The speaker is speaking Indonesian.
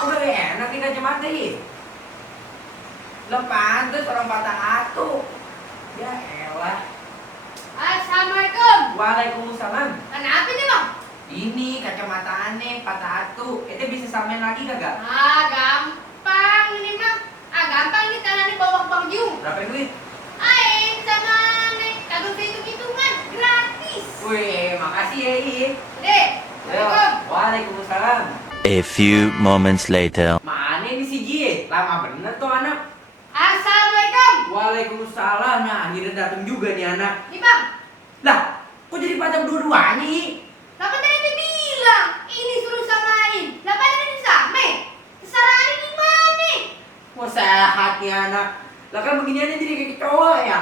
Udah enak nih kacamata ini. Lah pantes orang patah atuh. Ya elah. Assalamualaikum. Waalaikumsalam. Kenapa nih bang? Ini kacamata aneh patah atuh. Itu bisa samain lagi kagak? Gampang ini mah. Gampang nih karena nih bawa ke Bang Jung. Berapa duit? Sama nih kagak bisa hitung-hitungan, gratis. Wih, makasih ya I. Deh, Assalamualaikum. Waalaikumsalam. A few moments later. Mana ini si Jie? Lama bener tuh anak. Assalamualaikum. Waalaikumsalam. Nah, akhirnya datang juga nih anak. Nih bang, Lah, kok jadi patah dua-duanya I? kenapa tadi bilang ini suruh samain? Kenapa tadi disamain? Kesalahannya di mana? Wah sehat nih anak. Lah kan beginiannya jadi kayak cowok ya.